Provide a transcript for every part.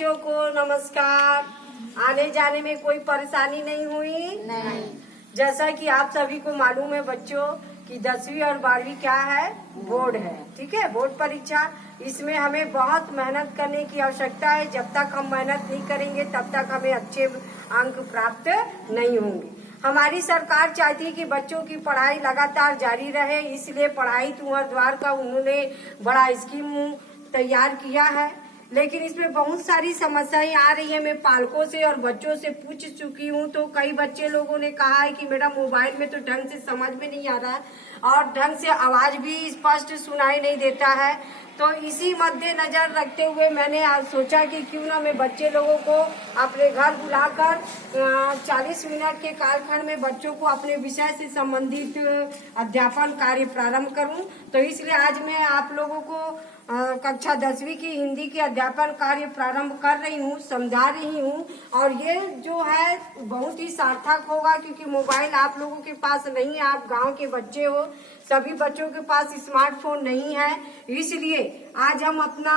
बच्चों को नमस्कार। आने जाने में कोई परेशानी नहीं हुई? नहीं। जैसा कि आप सभी को मालूम है बच्चों कि 10वीं और 12वीं क्या है, बोर्ड है। ठीक है, बोर्ड परीक्षा। इसमें हमें बहुत मेहनत करने की आवश्यकता है। जब तक हम मेहनत नहीं करेंगे तब तक हमें अच्छे अंक प्राप्त नहीं होंगे। हमारी सरकार चाहती है कि बच्चों की पढ़ाई लगातार जारी रहे, इसलिए पढ़ाई तुम्हारे द्वार का उन्होंने बड़ा स्कीम तैयार किया है। लेकिन इसमें बहुत सारी समस्याएं आ रही है। मैं पालकों से और बच्चों से पूछ चुकी हूँ, तो कई बच्चे लोगों ने कहा है कि मैडम मोबाइल में तो ढंग से समझ में नहीं आ रहा है और ढंग से आवाज भी स्पष्ट सुनाई नहीं देता है। तो इसी मद्देनजर रखते हुए मैंने आज सोचा कि क्यों ना मैं बच्चे लोगों को अपने घर बुलाकर 40 मिनट के कालखंड में बच्चों को अपने विषय से संबंधित अध्यापन कार्य प्रारंभ करूं। तो इसलिए आज मैं आप लोगों को कक्षा 10वीं की हिंदी के अध्यापन कार्य प्रारंभ कर रही हूँ, समझा रही हूँ। और ये जो है बहुत ही सार्थक होगा, क्योंकि मोबाइल आप लोगों के पास नहीं है, आप गांव के बच्चे हो, सभी बच्चों के पास स्मार्टफोन नहीं है। इसलिए आज हम अपना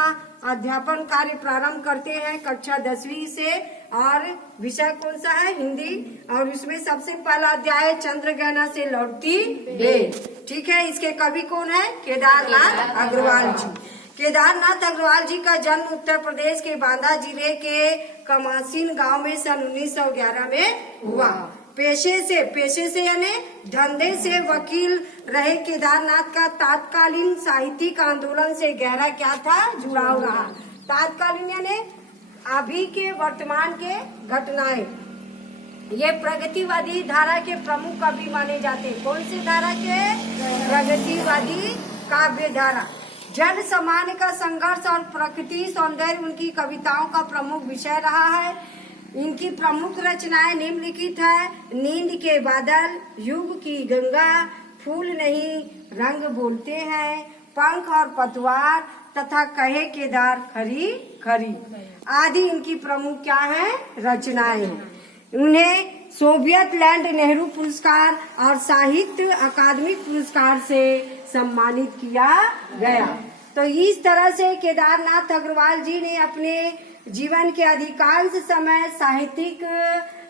अध्यापन कार्य प्रारंभ करते हैं कक्षा 10वीं से। और विषय कौन सा है? हिंदी। और इसमें सबसे पहला अध्याय है चंद्रग्रहण से लौटती बेल। ठीक है, इसके कवि कौन है? केदारनाथ अग्रवाल जी। केदारनाथ अग्रवाल जी का जन्म उत्तर प्रदेश के बांदा जिले के कमासीन गांव में सन 1911 में हुआ। पेशे से यानी धंधे से वकील रहे केदारनाथ का तात्कालीन साहित्यिक आंदोलन से गहरा क्या था? जुड़ाव रहा। तात्कालीन यानी अभी के वर्तमान के घटनाएं। ये प्रगतिवादी धारा के प्रमुख कवि माने जाते हैं। कौन सी धारा के? प्रगतिवादी काव्य धारा। जन सामान्य का संघर्ष और प्रकृति सौंदर्य उनकी कविताओं का प्रमुख विषय रहा है। इनकी प्रमुख रचनाएं निम्नलिखित है: नींद के बादल, युग की गंगा, फूल नहीं रंग बोलते हैं, पंख और पतवार तथा कहे केदार खरी खरी आदि इनकी प्रमुख क्या है? रचनाएं हैं। उन्हें सोवियत लैंड नेहरू पुरस्कार और साहित्य अकादमी पुरस्कार से सम्मानित किया गया। तो इस तरह से केदारनाथ अग्रवाल जी ने अपने जीवन के अधिकांश समय साहित्यिक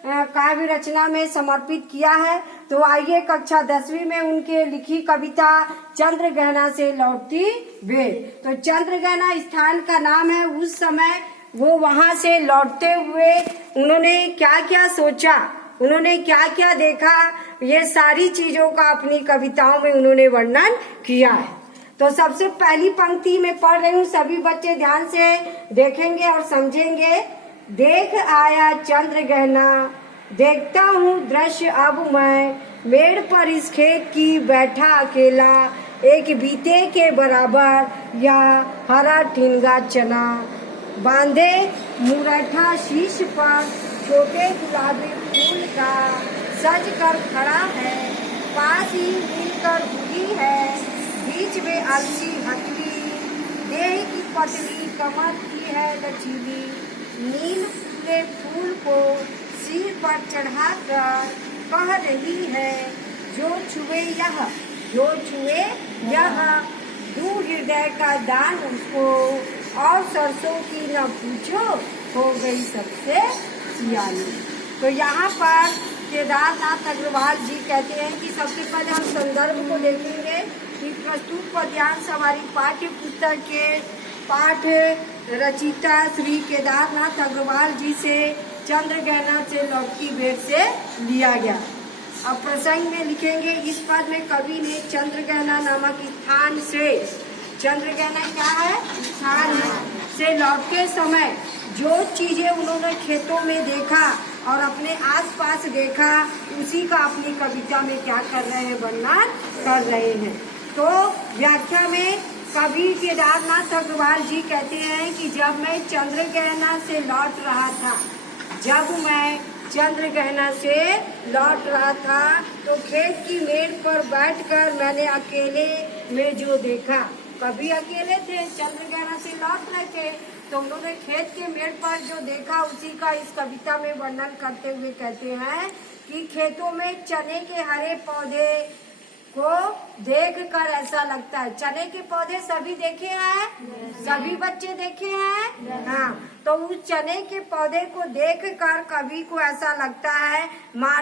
काव्य रचना में समर्पित किया है। तो आइए कक्षा 10वीं में उनके लिखी कविता चंद्रग्रहण से लौटती बेल। तो चंद्रग्रहण स्थान का नाम है। उस समय वो वहां से लौटते हुए उन्होंने क्या क्या सोचा, उन्होंने क्या क्या देखा, ये सारी चीजों का अपनी कविताओं में उन्होंने वर्णन किया है। तो सबसे पहली पंक्ति में पढ़ रही हूँ, सभी बच्चे ध्यान से देखेंगे और समझेंगे। देख आया चंद्रग्रहण, देखता हूँ दृश्य अब मैं, मेड़ पर इस खेत की बैठा अकेला, एक बीते के बराबर या हरा ठिंगा चना, बांधे मुरैठा शीश पर छोटे गुलाबी फूल का, सज कर खड़ा है, पास ही मिलकर हुई है, बीच में अलसी हथली, देह की पतली कमर की है लचीली, नील के फूल को सिर पर चढ़ाकर कह रही है, जो छुए यह, जो छुए यह, दू हृदय का दान उसको, और सरसों की न पूछो, हो गई सबसे सियानी। तो यहाँ पर केदारनाथ अग्रवाल जी कहते हैं कि सबसे पहले हम संदर्भ को देखेंगे कि प्रस्तुत पद्यांश हमारी पाठ्य पुस्तक के पाठ रचिता श्री केदारनाथ अग्रवाल जी से चंद्रग्रहण से लौटती बेल से लिया गया। अब प्रसंग में लिखेंगे, इस पद में कवि ने चंद्रग्रहण नामक स्थान से, चंद्रग्रहण क्या है? स्थान है, से लौटते समय जो चीजें उन्होंने खेतों में देखा और अपने आसपास देखा, उसी का अपनी कविता में क्या कर रहे हैं? वर्णन कर रहे हैं। तो व्याख्या में कवि केदारनाथ अग्रवाल जी कहते हैं कि जब मैं चंद्रग्रहण से लौट रहा था, जब मैं चंद्रग्रहण से लौट रहा था तो खेत की मेड़ पर बैठकर मैंने अकेले में जो देखा, कभी अकेले थे, चंद्रग्रहण से लौट रहे थे, तो उन्होंने खेत के मेड़ पर जो देखा उसी का इस कविता में वर्णन करते हुए कहते हैं कि खेतों में चने के हरे पौधे को देखकर ऐसा लगता है, चने के पौधे सभी देखे हैं, सभी बच्चे देखे हैं। हाँ, तो उस चने के पौधे को देखकर कभी को ऐसा लगता है मानो